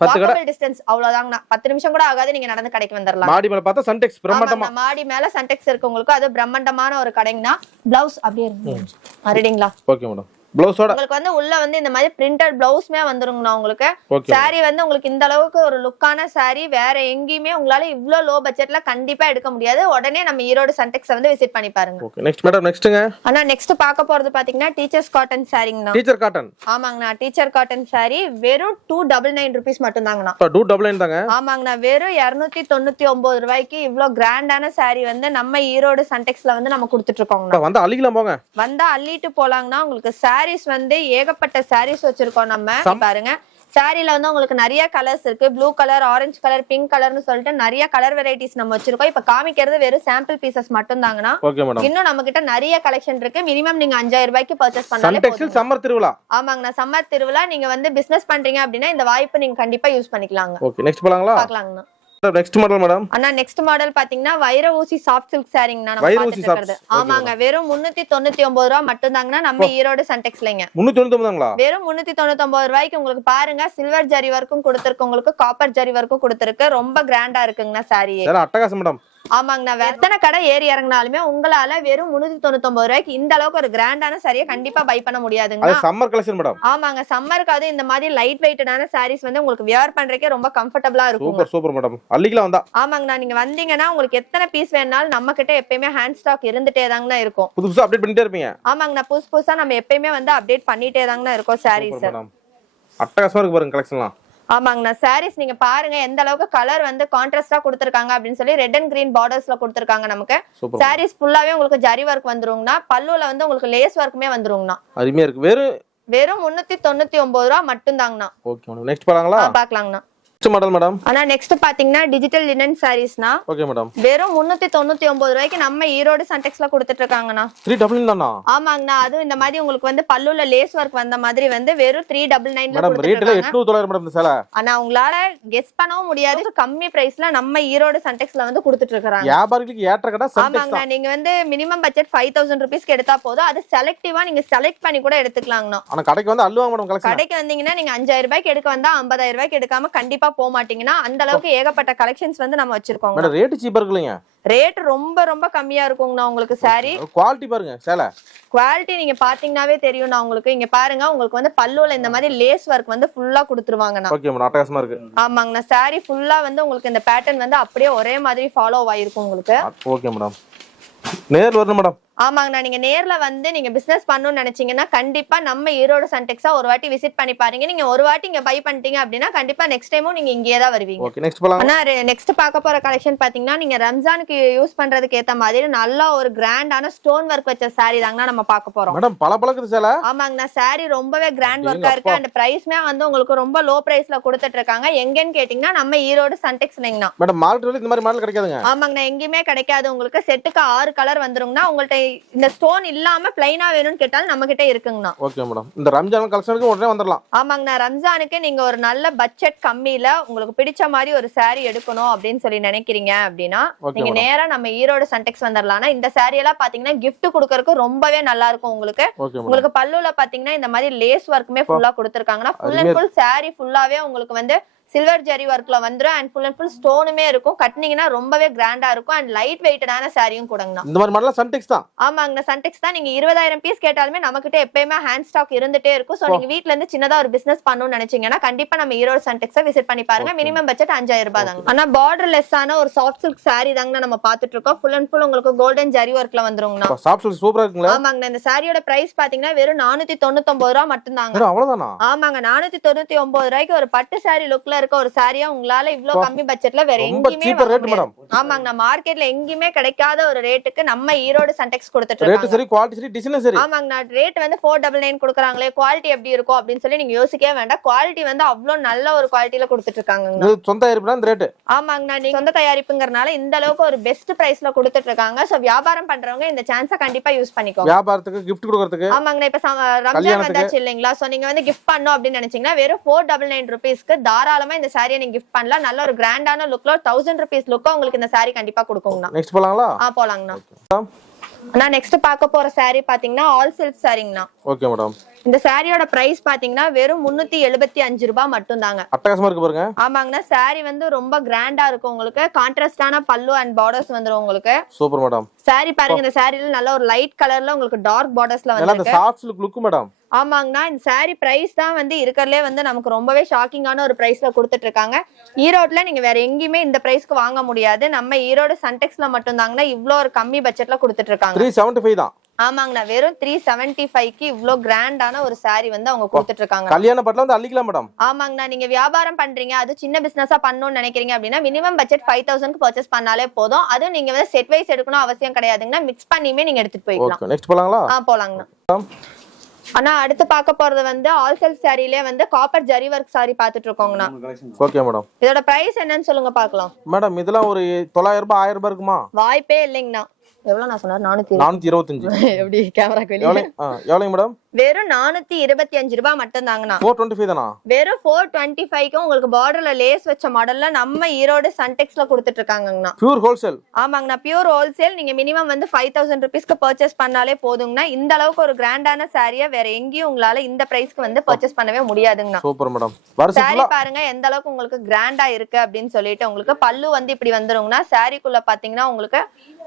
வாக்கபிள் டிஸ்டன்ஸ் அவ்வளவுதாங்கண்ணா. 10 நிமிஷம் கூட ஆகாது. நீங்க நடந்து கடைக்கு வந்துடலாம். மாடி மேல பார்த்தா சன்டெக்ஸ் பிரம்மாண்டமா. மாடி மேல சன்டெக்ஸ் இருக்கு உங்களுக்கு. அது பிரம்மாண்டமான ஒரு கடைங்கண்ணா. பிளவுஸ் அப்படியே இருக்கு ரெடிங்களா? Okay madam. பிளவுஸோட உங்களுக்கு வந்து உள்ள வந்து இந்த மாதிரி பிரிண்டட் பிளவுஸ்மே வந்துருங்கண்ணா. உங்களுக்கு saree வந்து உங்களுக்கு இந்த அளவுக்கு ஒரு லுக்கான saree வேற எங்கேயுமே உங்களால இவ்ளோ லோ பட்ஜெட்ல கண்டிப்பா எடுக்க முடியாது. உடனே நம்ம ஈரோடு சன்டெக்ஸ் வந்து விசிட் பண்ணி பாருங்க. ஓகே நெக்ஸ்ட் மேடம் நெக்ஸ்ட்ங்க. அண்ணா நெக்ஸ்ட் பார்க்க போறது பாத்தீங்கன்னா டீச்சர்ஸ் காட்டன் சாரிங்கண்ணா. Teacher cotton. ஆமாங்கண்ணா டீச்சர் காட்டன் saree வெறும் 299 ரூபீஸ் மட்டும் தாங்கண்ணா. 299 தாங்க. ஆமாங்கண்ணா வெறும் 299 ரூபாய்க்கு இவ்ளோ கிராண்டான saree வந்து நம்ம ஈரோடு சன்டெக்ஸ்ல வந்து நம்ம கொடுத்துட்டு இருக்கோங்கண்ணா. வந்து அள்ளிக்கலாம் போங்க. வந்தா அள்ளிட்டு போலாங்கண்ணா. உங்களுக்கு sarees வந்து ஏகப்பட்ட sarees வச்சிருக்கோம் நம்ம. பாருங்க சாரில வந்து உங்களுக்கு நிறைய கலர்ஸ் இருக்கு. Blue colour, orange colour, pink கலர்னு சொல்லிட்டு நிறைய கலர் வெரைட்டிஸ் நம்ம வச்சிருக்கோம். இப்ப காமிக்கிறது வெறும் சாம்பிள் பீசஸ் மட்டும் தாங்கண்ணா. இன்னும் நம்ம கிட்ட நிறைய கலெக்ஷன் இருக்கு. மினிமம் நீங்க 5000 ரூபாய்க்கு பர்ச்சேஸ் பண்ணாலே சம்மர் திருவிழா. ஆமாங்கண்ணா சம்மர் திருவிழா. நீங்க வந்து பிசினஸ் பண்றீங்க அப்படின்னா இந்த வாய்ப்பு நீங்க கண்டிப்பா யூஸ் பண்ணிக்கலாங்க. ஓகே நெக்ஸ்ட் போலாங்களா? பார்க்கலாங்கண்ணா. Next model madam. அண்ணா நெக்ஸ்ட் மாடல் பாத்தீங்கன்னா வைர ஊசி சாஃப்ட் சில்க் சாரிங்கண்ணா நம்ம பாத்துட்டு இருக்கிறது. ஆமாங்க வெறும் 399 ரூபாய் மட்டும் தாங்கண்ணா நம்ம ஈரோடு சன்டெக்ஸ்லங்க. 399 தாங்களா? வெறும் 399 ரூபாய்க்கு உங்களுக்கு பாருங்க சில்வர் ஜரி வர்க்கும் கொடுத்திருக்கு. உங்களுக்கு காப்பர் ஜரி வர்க்கும் கொடுத்திருக்கு. ரொம்ப கிராண்டா இருக்குங்கண்ணா சாரி. அட்டகாசம் மேடம். ஆமாங்கண்ணா எத்தனை கடை ஏறி இறங்கினாலுமே உங்களால வெறும் 399 ரூபாய்க்கு இந்த அளவுக்கு ஒரு கிராண்டான சாரியை கண்டிப்பா பை பண்ண முடியாதுங்க. அது சம்மர் கலெக்ஷன் மேடம். ஆமாங்க சம்மருக்கு அது இந்த மாதிரி லைட் வெயிட்டடான சாரீஸ் வந்து உங்களுக்கு வியர் பண்றதுக்கே ரொம்ப கம்ஃபர்டபுளா இருக்கும். Super super madam. அள்ளிக்கலாம் வந்தா. ஆமாங்கண்ணா நீங்க வந்தீங்கன்னா உங்களுக்கு எத்தனை பீஸ் வேணாலும் நம்ம கிட்ட எப்பயுமே ஹேண்ட் ஸ்டாக் இருந்துட்டே தாங்கண்ணா இருக்கும். புதுசா அப்டேட் பண்ணிட்டே இருப்பீங்க. ஆமாங்கண்ணா புதுசா நம்ம எப்பயுமே வந்து அப்டேட் பண்ணிட்டே தாங்கண்ணா இருக்கோம் சாரீஸ். அட்டகாசமா இருக்கு பாருங்க கலெக்ஷன்லாம். ஆமாங்கண்ணா சாரீஸ் நீங்க பாருங்க எந்த அளவுக்கு கலர் வந்து கான்ட்ராஸ்டா கொடுத்திருக்காங்க அப்படின்னு சொல்லி ரெட் அண்ட் கிரீன் பார்டர்ஸ்ல கொடுத்திருக்காங்க. நமக்கு சாரீஸ் ஃபுல்லாவே உங்களுக்கு ஜரி ஒர்க் வந்துருங்கண்ணா. பல்லுல வந்து உங்களுக்கு லேஸ் ஒர்க்குமே வந்துருங்கண்ணா. அருமையா இருக்கு. வெறும் 399 ரூபா மட்டும் தாங்கண்ணா. Okay madam. நெக்ஸ்ட் பாருங்களா? பாக்கலாங்கண்ணா. Next model madam. ஆனா நெக்ஸ்ட் பாத்தீங்கன்னா டிஜிட்டல் லினன் சாரீஸ்னா ஓகே மேடம். வெறும் 399 ரூபாய்க்கு நம்ம ஈரோடு சன்டெக்ஸ்ல கொடுத்துட்டு இருக்காங்கண்ணா. 399 தானா? ஆமாங்கண்ணா. அதுவும் இந்த மாதிரி உங்களுக்கு வந்து பல்லுல லேஸ் ஒர்க் வந்த மாதிரி வந்து வெறும் 399 ல கொடுத்துட்டு இருக்காங்க. 800 மேடம் இந்த சேலை. ஆனா உங்களால கெஸ் பண்ணவும் முடியாது கம்மி பிரைஸ்ல நம்ம ஈரோடு சன்டெக்ஸ்ல வந்து கொடுத்துட்டு இருக்காங்க. வியாபாரிகளுக்கு ஏற்ற கடை சன்டெக்ஸ். ஆமாங்கண்ணா. நீங்க வந்து மினிமம் பட்ஜெட் 5000 ரூபீஸ்க்கு எடுத்தா போதும். அது செலக்டிவா நீங்க செலக்ட் பண்ணி கூட எடுத்துக்கலாங்கண்ணா. ஆனா கடைக்கு வந்து அள்ளுவாங்க மேடம் கலெக்ஷன். கடைக்கு வந்தீங்கன்னா நீங்க 5000 ரூபாய்க்கு எடுக்க வந்தா 50000 ரூபாய்க்கு எடுக்காம கண்டிப்பா போக மாட்டீங்கன்னா அந்த அளவுக்கு ஏகப்பட்ட கலெக்ஷன்ஸ் வந்து நம்ம வச்சிருக்கோம். மேடம் ரேட் சீப்பா இருக்குங்க. ரேட் ரொம்ப ரொம்ப கம்மியா இருக்குங்கண்ணா. உங்களுக்கு சாரி குவாலிட்டி பாருங்க. சேலை குவாலிட்டி நீங்க பாத்தீங்கன்னாவே தெரியும்ண்ணா உங்களுக்கு. இங்க பாருங்க உங்களுக்கு வந்து பல்லுல இந்த மாதிரி லேஸ் ஒர்க் வந்து ஃபுல்லா கொடுத்துருவாங்கண்ணா. Okay madam. அட்டகாசமா இருக்கு. ஆமாங்கண்ணா. சாரி ஃபுல்லா வந்து உங்களுக்கு இந்த பேட்டர்ன் வந்து அப்படியே ஒரே மாதிரி ஃபாலோ ஆயிருக்கும் உங்களுக்கு. Okay madam. நேர்ல வரணும் மேடம். ஆமாங்கண்ணா. நீங்க நேர்ல வந்து நீங்க பிசினஸ் பண்ணணும்னு நினைச்சீங்கன்னா கண்டிப்பா நம்ம ஈரோடு சன்டெக்ஸா ஒரு வாட்டி விசிட் பண்ணி பாருங்க. நீங்க ஒரு வாட்டி இங்க பை பண்ணிட்டீங்க அப்படின்னா கண்டிப்பா நெக்ஸ்ட் டைமும் நீங்க இங்கேயே தான் வருவீங்க. ஓகே நெக்ஸ்ட் போலாம். ஆனா நெக்ஸ்ட் பார்க்க போற கலெக்ஷன் பாத்தீங்கன்னா நீங்க ரம்ஜானுக்கு யூஸ் பண்றதுக்கு ஏத்த மாதிரி நல்ல ஒரு கிராண்டான ஸ்டோன் ஒர்க் வச்ச சாரி தாங்கண்ணா நம்ம பார்க்க போறோம். மேடம் பளபளக்குது சேலை. ஆமாங்கண்ணா. சாரி ரொம்பவே கிராண்ட் ஒர்க்கா இருக்கு. அண்ட் பிரைஸ்மே வந்து உங்களுக்கு ரொம்ப லோ பிரைஸ்ல கொடுத்துட்டு இருக்காங்க. எங்கன்னு கேட்டீங்கன்னா நம்ம ஈரோடு சன்டெக்ஸ்ங்கண்ணா. மேடம் மார்க்கெட்ல இந்த மாதிரி மாடல் கிடைக்காதுங்க. ஆமாங்கண்ணா. எங்கேயுமே கிடைக்காது. உங்களுக்கு செட்டுக்கு 6 கலர் வந்துருங்கண்ணா. உங்கள்ட்ட இந்த ஸ்டோன் இல்லாம பிளைனா வேணும்னு கேட்டாலும் நம்ம கிட்ட இருக்குங்கண்ணா. Okay madam. இந்த ரம்ஜான் கலெக்ஷனுக்கு உடனே வந்துடலாம். ஆமாங்கண்ணா. ரம்ஜானுக்கு நீங்க ஒரு நல்ல பட்ஜெட் கம்மியில உங்களுக்கு பிடிச்ச மாதிரி ஒரு சாரி எடுக்கணும் அப்படின்னு சொல்லி நினைக்கிறீங்க அப்படின்னா நீங்க நேரா நம்ம ஈரோடு சன்டெக்ஸ் வந்துடலாம். இந்த சாரி எல்லாம் பாத்தீங்கன்னா கிஃப்ட் கொடுக்கறதுக்கு ரொம்பவே நல்லா இருக்கும் உங்களுக்கு. உங்களுக்கு பல்லுல பாத்தீங்கன்னா இந்த மாதிரி லேஸ் ஒர்க்குமே ஃபுல்லா கொடுத்துருக்காங்கன்னா ஃபுல் அண்ட் ஃபுல் சாரி ஃபுல்லாவே உங்களுக்கு வந்து சில்வர் ஜெரி ஒர்க்ல வந்துரும். அண்ட் ஃபுல் அண்ட் ஃபுல் ஸ்டோனுமே இருக்கும். கட்டினீங்கன்னா ரொம்பவே கிராண்டா இருக்கும். அண்ட் லைட் வெயிட்டடான சாரியும் கூடங்கண்ணா. இந்த மாதிரி மாடல் சன்டெக்ஸ் தான். ஆமாங்கண்ணா. சன்டெக்ஸ் தான். நீங்க 20000 பீஸ் கேட்டாலுமே நம்ம கிட்ட எப்பயுமே ஹேண்ட் ஸ்டாக் இருந்துட்டே இருக்கும். சோ நீங்க வீட்ல இருந்து சின்னதா ஒரு பிசினஸ் பண்ணணும்னு நினைச்சீங்கன்னா கண்டிப்பா நம்ம ஈரோடு சன்டெக்ஸை விசிட் பண்ணி பாருங்க. மினிமம் பட்ஜெட் 5000 ரூபாய் தாங்க. ஆனா பார்டர் லெஸ் ஆன ஒரு சாஃப்ட் சில்க் சாரி தாங்க நம்ம பாத்துட்டு இருக்கோம். ஃபுல் அண்ட் ஃபுல் உங்களுக்கு கோல்டன் ஜரி ஒர்க்ல வந்துருங்கண்ணா. சாஃப்ட் சில்க் சூப்பரா இருக்குங்களா? ஆமாங்கண்ணா. இந்த சாரியோட பிரைஸ் பாத்தீங்கன்னா வெறும் 499 ரூபாய் மட்டும் தாங்க. அவ்வளவுதானா? ஆமாங்க. 499 ரூபாய்க்கு ஒரு பட்டு சாரி லுக்ல இருக்க ஒரு சாரியா உங்களால இவ்வளவு கம்மி பட்ஜெட்ல வேற எங்கேயுமே ஆமாங்கண்ணா மார்க்கெட்ல எங்கேயுமே கிடைக்காத ஒரு ரேட்டுக்கு நம்ம ஈரோடு சன்டெக்ஸ் கொடுத்துட்டு இருக்காங்க. ரேட் சரி, குவாலிட்டி சரி, டிசைன் சரி. ஆமாங்கண்ணா. ரேட் வந்து 499 கொடுக்குறாங்களே குவாலிட்டி எப்படி இருக்கும் அப்படின்னு சொல்லி நீங்க யோசிக்கவே வேண்டாம். குவாலிட்டி வந்து அவ்வளவு நல்ல ஒரு குவாலிட்டில கொடுத்துட்டு இருக்காங்க. சொந்த தயாரிப்பு தான் ரேட். ஆமாங்கண்ணா. நீங்க சொந்த தயாரிப்புங்கறனால இந்த அளவுக்கு ஒரு பெஸ்ட் பிரைஸ்ல கொடுத்துட்டு இருக்காங்க. சோ வியாபாரம் பண்றவங்க இந்த சான்ஸை கண்டிப்பா யூஸ் பண்ணிக்கோங்க. வியாபாரத்துக்கு gift கொடுக்கிறதுக்கு. ஆமாங்கண்ணா. இப்ப ரம்ஜான் வந்தாச்சு இல்லீங்களா? சோ நீங்க வந்து gift பண்ணனும் அப்படின்னு நினைச்சீங்கன்னா வெறும் 499 ரூபீஸ்க்கு தாராளமா இந்த சாரியை நீங்க gift பண்ணலாம். நல்ல ஒரு கிராண்டான லுக்ல 1000 ரூபீஸ் லுக்க உங்களுக்கு இந்த சாரி கண்டிப்பா கொடுக்குங்கண்ணா. நெக்ஸ்ட் போலாங்களா? போலாங்கண்ணா. நான் நெக்ஸ்ட் பார்க்க போற சாரி பாத்தீங்கன்னா ஆல் சில்க் சாரிங்கண்ணா. Okay madam. இந்த சாரியோட பிரைஸ் பாத்தீங்கன்னா வெறும் 375 ரூபாய் மட்டும் தாங்க. அட்டகாசமா இருக்கு பாருங்க. ஆமாங்கண்ணா. சாரி வந்து ரொம்ப கிராண்டா இருக்கும். உங்களுக்கு கான்ட்ராஸ்டான பல்லு அண்ட் பார்டர்ஸ் வந்துரும் உங்களுக்கு. Super madam. சாரி பாருங்க. இந்த சாரில நல்ல ஒரு லைட் கலர்ல உங்களுக்கு டார்க் பார்டர்ஸ்ல வந்து சாஃப்ட் சில்க் லுக் மேடம். ஆமாங்கண்ணா. இந்த சாரி பிரைஸ் தான் வந்து இருக்கறதுலே வந்து நமக்கு ரொம்பவே ஷாக்கிங்கான ஒரு பிரைஸ்ல கொடுத்துட்டு இருக்காங்க. ஈரோட்ல நீங்க வேற எங்கேயுமே இந்த பிரைஸ்க்கு வாங்க முடியாது. நம்ம ஈரோடு சன்டெக்ஸ்ல மட்டும் தாங்கண்ணா இவ்ளோ ஒரு கம்மி பட்ஜெட்ல கொடுத்துட்டு இருக்காங்க. 375 தான். ஆமாங்கண்ணா. வெறும் 375க்கு இவ்ளோ கிராண்டான ஒரு சாரி வந்து அவங்க கொடுத்துட்டு இருக்காங்க. கல்யாண பட்ல வந்து அள்ளிக்கலாம் மேடம். ஆமாங்கண்ணா. நீங்க வியாபாரம் பண்றீங்க, அது சின்ன பிசினஸா பண்ணணும்னு நினைக்கிறீங்க அப்படின்னா மினிமம் பட்ஜெட் 5000க்கு பர்ச்சேஸ் பண்ணாலே போதும். அது நீங்க வந்து செட் வைஸ் எடுக்கணும் அவசியம் கிடையாதுங்கண்ணா. மிக்ஸ் பண்ணியுமே நீங்க எடுத்துட்டு போய்க்கலாம். ஓகே நெக்ஸ்ட் போலாங்களா? போலாங்கண்ணா. ஆனா அடுத்து பார்க்க போறது வந்து ஆல் சில்க் சாரியிலே வந்து காப்பர் ஜரி ஒர்க் சாரி பாத்துட்டு இருக்கோங்கண்ணா. Okay madam. இதோட பிரைஸ் என்னன்னு சொல்லுங்க பார்க்கலாம். மேடம் இதெல்லாம் ஒரு 900 ரூபாய் 1000 ரூபாய் இருக்குமா? வாய்ப்பே இல்லைங்கண்ணா. எவ்வளவு நான் சொன்னார் 400 425 எப்படி கேமரா எவ்வளவு மேடம்? வெறும் 425 ரூபாய் மட்டும் தாங்கண்ணா. 425 தானா? வெறும் 425க்கு உங்களுக்கு பார்டர்ல லேஸ் வச்ச மாடல்ல நம்ம ஈரோடு சன்டெக்ஸ்ல கொடுத்துட்டு இருக்காங்கண்ணா. Pure wholesale. ஆமாங்கண்ணா, பியூர் ஹோல்சேல். நீங்க மினிமம் வந்து 5000 ருபீஸ்க்கு பர்ச்சேஸ் பண்ணாலே போதுங்கண்ணா. இந்த அளவுக்கு ஒரு கிராண்டான சாரியை வேற எங்கேயும் உங்களால இந்த பிரைஸ்க்கு வந்து பர்ச்சேஸ் பண்ணவே முடியாதுங்கண்ணா. Super madam. சாரி பாருங்க எந்த அளவுக்கு உங்களுக்கு கிராண்டா இருக்கு அப்படின்னு சொல்லிட்டு. உங்களுக்கு பல்லு வந்து இப்படி வந்துருங்கண்ணா. சாரிக்குள்ள பாத்தீங்கன்னா உங்களுக்கு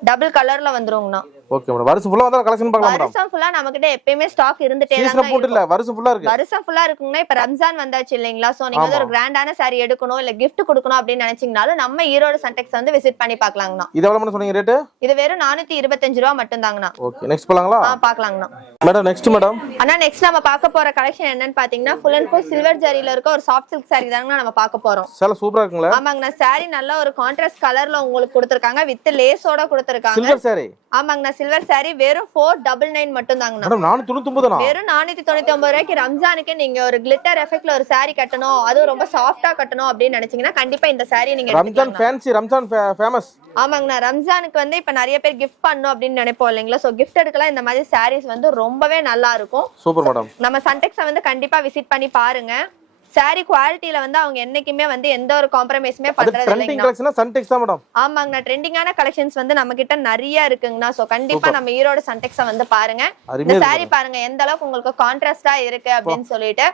டபுள் கலர்ல வந்துருங்கண்ணா. Okay madam. வருஷம் ஃபுல்லா வந்தா கலெக்ஷன் பார்க்கலாம் மேடம். வருஷம் ஃபுல்லா நமக்கிட்ட எப்பவுமே ஸ்டாக் இருந்துட்டே தான் சீசன் போட் இல்ல, வருஷம் ஃபுல்லா இருக்கு. வருஷம் ஃபுல்லா இருக்குங்கனா. இப்ப ரம்ஜான் வந்தாச்சு இல்லீங்களா, சோ நீங்க வந்து ஒரு கிராண்டான saree எடுக்கணும் இல்ல gift கொடுக்கணும் அப்படி நினைச்சீங்கனாலும் நம்ம ஈரோடு சன்டெக்ஸ் வந்து விசிட் பண்ணி பார்க்கலாம்ங்கனா. இது எவ்வளவு சொன்னீங்க ரேட்? இது வெறும் 425 ரூபாய் மட்டும் தாங்கனா. ஓகே, நெக்ஸ்ட் போலாங்களா? பார்க்கலாம்ங்கனா. Madam next madam. அண்ணா நெக்ஸ்ட் நம்ம பார்க்க போற கலெக்ஷன் என்னன்னு பாத்தீங்கன்னா full and full silver ஜரியில இருக்க ஒரு soft silk saree தாங்க நம்ம பார்க்க போறோம். சேல சூப்பரா இருக்குங்களா? ஆமாங்கண்ணா, saree நல்ல ஒரு கான்ட்ராஸ்ட் கலர்ல உங்களுக்கு கொடுத்திருக்காங்க வித் லேஸோட கொடுத்திருக்காங்க. Silver saree. ஆமாங்கண்ணா, சில்வர் saree வெறும் 499 மட்டும் தாங்கண்ணா. மேடம் 499 தானா? வெறும் 499 ரூபாய்க்கு ரம்ஜானுக்கு நீங்க ஒரு கிளிட்டர் எஃபெக்ட்ல ஒரு saree கட்டணும், அது ரொம்ப சாஃப்ட்டா கட்டணும் அப்படி நினைச்சீங்கன்னா கண்டிப்பா இந்த saree நீங்க ரம்ஜான் ஃபேன்சி, ரம்ஜான் ஃபேமஸ். ஆமாங்கண்ணா, ரம்ஜானுக்கு வந்து இப்ப நிறைய பேர் gift பண்ணணும் அப்படின்னு நினைப்போம் இல்லைங்களா, சோ gift எடுக்கலாம் இந்த மாதிரி sarees வந்து ரொம்பவே நல்லா இருக்கும். Super madam. நம்ம சன்டெக்ஸை வந்து கண்டிப்பா விசிட் பண்ணி பாருங்க. சாரி குவாலிட்டில வந்து அவங்க என்னைக்குமே வந்து எந்த ஒரு காம்ப்ரமைஸுமே பண்றது இல்லைங்க. கலெக்ஷன் சன்டெக்ஸ் தான் மேடம். ஆமாங்கண்ணா, ட்ரெண்டிங்கான கலெக்ஷன்ஸ் வந்து நம்ம கிட்ட நிறைய இருக்குங்கண்ணா. சோ கண்டிப்பா நம்ம ஈரோடு சன்டெக்ஸை வந்து பாருங்க. இந்த சாரி பாருங்க எந்த அளவுக்கு உங்களுக்கு கான்ட்ராஸ்டா இருக்கு அப்படின்னு சொல்லிட்டு.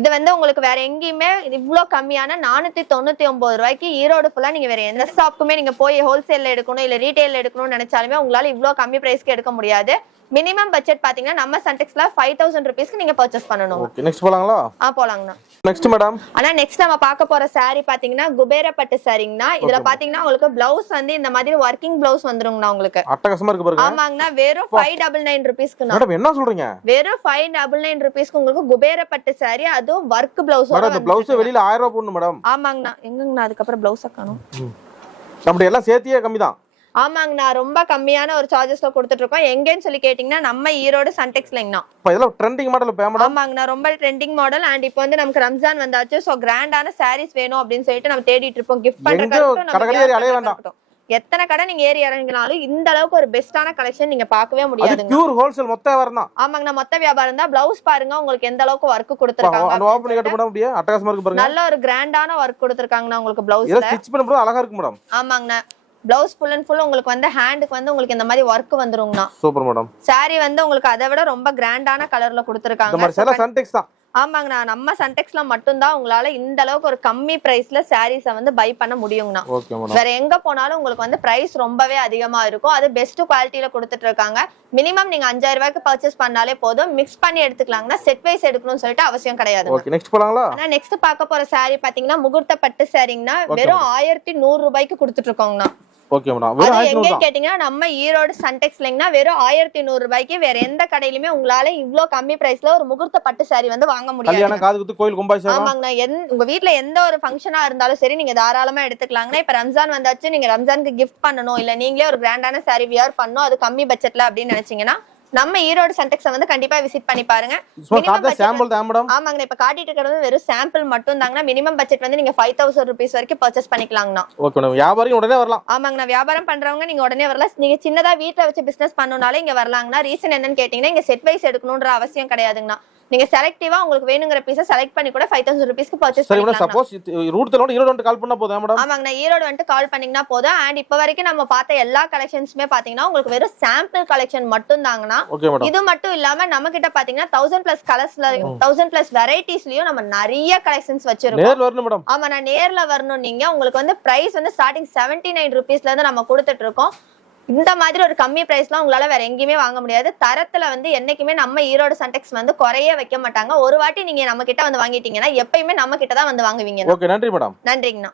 இது வந்து உங்களுக்கு வேற எங்கேயுமே இவ்ளோ கம்மியான 499 ரூபாய்க்கு ஈரோடு ஃபுல்லா நீங்க வேற எந்த ஷாப்புக்குமே நீங்க போய் ஹோல்சேல்ல எடுக்கணும் இல்ல ரீட்டைல்ல எடுக்கணும்னு நினைச்சாலுமே உங்களால இவ்ளோ கம்மி பிரைஸ்க்கு எடுக்க முடியாது. மினிமம் பட்ஜெட் பாத்தீங்கன்னா நம்ம சன்டெக்ஸ்ல 5000 ரூபீஸ்க்கு நீங்க பர்ச்சேஸ் பண்ணனும். ஓகே, நெக்ஸ்ட் போலாங்களா? போலாங்கண்ணா. Next madam. ஆனா நெக்ஸ்ட் நம்ம பார்க்க போற saree பாத்தீங்கன்னா குபேர பட்டு சாரிங்கண்ணா. இதுல பாத்தீங்கன்னா உங்களுக்கு பிளவுஸ் வந்து இந்த மாதிரி வர்க்கிங் பிளவுஸ் வந்துருங்கண்ணா உங்களுக்கு. அட்டகாசமா இருக்கு பாருங்க. ஆமாங்கண்ணா, வெறும் 599 ரூபீஸ்க்கு. மேடம் என்ன சொல்றீங்க? வெறும் 599 ரூபீஸ்க்கு உங்களுக்கு குபேர பட்டு saree, அதுவும் வர்க் பிளவுஸ். மேடம் இந்த பிளவுஸ் வெளியில 1000 ரூபாய் போடணும் மேடம். ஆமாங்கண்ணா, எங்கங்கண்ணா அதுக்கப்புறம் பிளவுஸ் காணோம். நம்ம எல்லாம் சேர்த்தியே கம்மி தான். ஆமாங்கண்ணா, ரொம்ப கம்மியான ஒரு சார்ஜஸ்ல கொடுத்துட்டு இருக்கோம். எங்கன்னு சொல்லி கேட்டீங்கன்னா நம்ம ஈரோடு சன்டெக்ஸ்லங்கண்ணா. இப்ப இதெல்லாம் ட்ரெண்டிங் மாடல் மேடம். ஆமாங்கண்ணா, ரொம்ப ட்ரெண்டிங் மாடல். அண்ட் இப்போ வந்து நமக்கு ரம்ஜான் வந்தாச்சு, சோ கிராண்டான சாரீஸ் வேணும் அப்படின்னு சொல்லிட்டு நம்ம தேடிட்டு இருப்போம். கிஃப்ட் பண்றதுக்கு எத்தனை கடை நீங்க ஏறி இறங்கினாலும் இந்த அளவுக்கு ஒரு பெஸ்டான கலெக்ஷன் நீங்க பார்க்கவே முடியாது. பியூர் ஹோல்சேல் மொத்த வியாபாரம் தான். ஆமாங்கண்ணா, மொத்த வியாபாரம் தான். பிளவுஸ் பாருங்க உங்களுக்கு எந்த அளவுக்கு வர்க் கொடுத்திருக்காங்க. அட்டகாசமா இருக்கு பாருங்க. நல்ல ஒரு கிராண்டான வர்க் கொடுத்திருக்காங்கண்ணா உங்களுக்கு பிளவுஸ்ல. ஸ்டிட்ச் பண்ணும்போது அழகா இருக்கு மேடம். ஆமாங்கண்ணா, பிளவுஸ் ஃபுல் அண்ட் ஃபுல் உங்களுக்கு வந்து ஹேண்டுக்கு வந்து உங்களுக்கு இந்த மாதிரி வர்க் வந்துருங்கண்ணா. Super madam. சாரி வந்து உங்களுக்கு அதை விட ரொம்ப கிராண்டான கலர்ல கொடுத்திருக்காங்க. இந்த மாதிரி எல்லாம் சன்டெக்ஸ் தான். ஆமாங்கண்ணா, நம்ம சன்டெக்ஸ்ல மட்டும் தான் உங்களால இந்த அளவுக்கு ஒரு கம்மி பிரைஸ்ல சாரீஸை வந்து பை பண்ண முடியுங்கண்ணா. Okay madam. வேற எங்க போனாலும் உங்களுக்கு வந்து பிரைஸ் ரொம்பவே அதிகமா இருக்கும். அது பெஸ்ட் குவாலிட்டியில கொடுத்துட்டு இருக்காங்க. மினிமம் நீங்க 5000 ரூபாய்க்கு பர்ச்சேஸ் பண்ணாலே போதும். மிக்ஸ் பண்ணி எடுத்துக்கலாங்கன்னா செட் வைஸ் எடுக்கணும்னு சொல்லிட்டு அவசியம் கிடையாது. ஓகே, நெக்ஸ்ட் போலாங்களா? ஆனா நெக்ஸ்ட் பார்க்க போற சாரி பாத்தீங்கன்னா முகூர்த்த பட்டு சாரிங்கண்ணா. வெறும் 1100 ரூபாய்க்கு கொடுத்துட்டு இருக்கோங்கண்ணா. Okay madam. அது எங்க கேட்டீங்கன்னா நம்ம ஈரோடு சன்டெக்ஸ்லங்கனா வெறும் 1100 ரூபாய்க்கு வேற எந்த கடையிலுமே உங்களால இவ்ளோ கம்மி பிரைஸ்ல ஒரு முகூர்த்த பட்டு saree வந்து வாங்க முடியாது. கல்யாண காதுகுத்து கோயில் கும்பாபிஷேகம். ஆமாங்கண்ணா, உங்க வீட்ல எந்த ஒரு ஃபங்க்ஷனா இருந்தாலும் சரி நீங்க தாராளமா எடுத்துக்கலாங்கண்ணா. இப்ப ரம்ஜான் வந்தாச்சு, நீங்க ரம்ஜானுக்கு கிஃப்ட் பண்ணணும் இல்ல நீங்களே ஒரு கிராண்டான saree வியர் பண்ணணும், அது கம்மி பட்ஜெட்ல அப்படின்னு நினைச்சீங்கன்னா நம்ம ஈரோடு சன்டெக்ஸை வந்து கண்டிப்பா விசிட் பண்ணி பாருங்க. ஆமாங்கண்ணா, இப்ப காட்டிட்டு இருக்கிறது வெறும் சாம்பிள் மட்டும் தாங்கண்ணா. மினிமம் பட்ஜெட் வந்து நீங்க 5000 ரூபீஸ் வரைக்கும் பர்ச்சேஸ் பண்ணிக்கலாங்கண்ணா. உடனே வரலாம். ஆமாங்கண்ணா, வியாபாரம் பண்றவங்க நீங்க உடனே வரலாம். நீங்க சின்னதா வீட்டுல வச்சு பிசினஸ் பண்ணணும்னாலும் இங்க வரலாங்கண்ணா. ரீசன் என்னன்னு கேட்டீங்கன்னா இங்க செட் வைஸ் எடுக்கணும்ன்ற அவசியம் கிடையாதுங்கண்ணா. நீங்க செலக்டிவா உங்களுக்கு வேணுங்கிற பீஸை செலக்ட் பண்ணி கூட 5000 ரூபீஸ்க்கு பர்ச்சேஸ் பண்ணிக்கலாம். சப்போஸ் ரூட் தரோட ஈரோடு வந்து கால் பண்ணா போதும் மேடம். ஆமாங்கண்ணா, ஈரோடு வந்து கால் பண்ணீங்கன்னா போதும். அண்ட் இப்ப வரைக்கும் நம்ம பார்த்த எல்லா கலெக்ஷன்ஸ்மே பாத்தீங்கன்னா உங்களுக்கு வெறும் சாம்பிள் கலெக்ஷன் மட்டும் தாங்கண்ணா. இது மட்டும் இல்லாம நம்ம கிட்ட பாத்தீங்கன்னா 1000+ கலர்ஸ்ல 1000+ வெரைட்டிஸ்லயும் நம்ம நிறைய கலெக்ஷன்ஸ் வச்சிருக்கோம். ஆமா, நான் நேர்ல வரணும். நீங்க உங்களுக்கு வந்து பிரைஸ் வந்து ஸ்டார்டிங் 79 ரூபீஸ்ல இருந்து நம்ம கொடுத்துட்டு இருக்கோம். இந்த மாதிரி ஒரு கம்மி பிரைஸ்லாம் உங்களால வேற எங்கேயுமே வாங்க முடியாது. தரத்துல வந்து என்னைக்குமே நம்ம ஈரோடு சன்டெக்ஸ் வந்து குறைய வைக்க மாட்டாங்க. ஒரு வாட்டி நீங்க நம்ம கிட்ட வந்து வாங்கிட்டீங்கன்னா எப்பயுமே நம்ம கிட்ட தான் வந்து வாங்குவீங்க. ஓகே, நன்றி மேடம். நன்றிங்கண்ணா.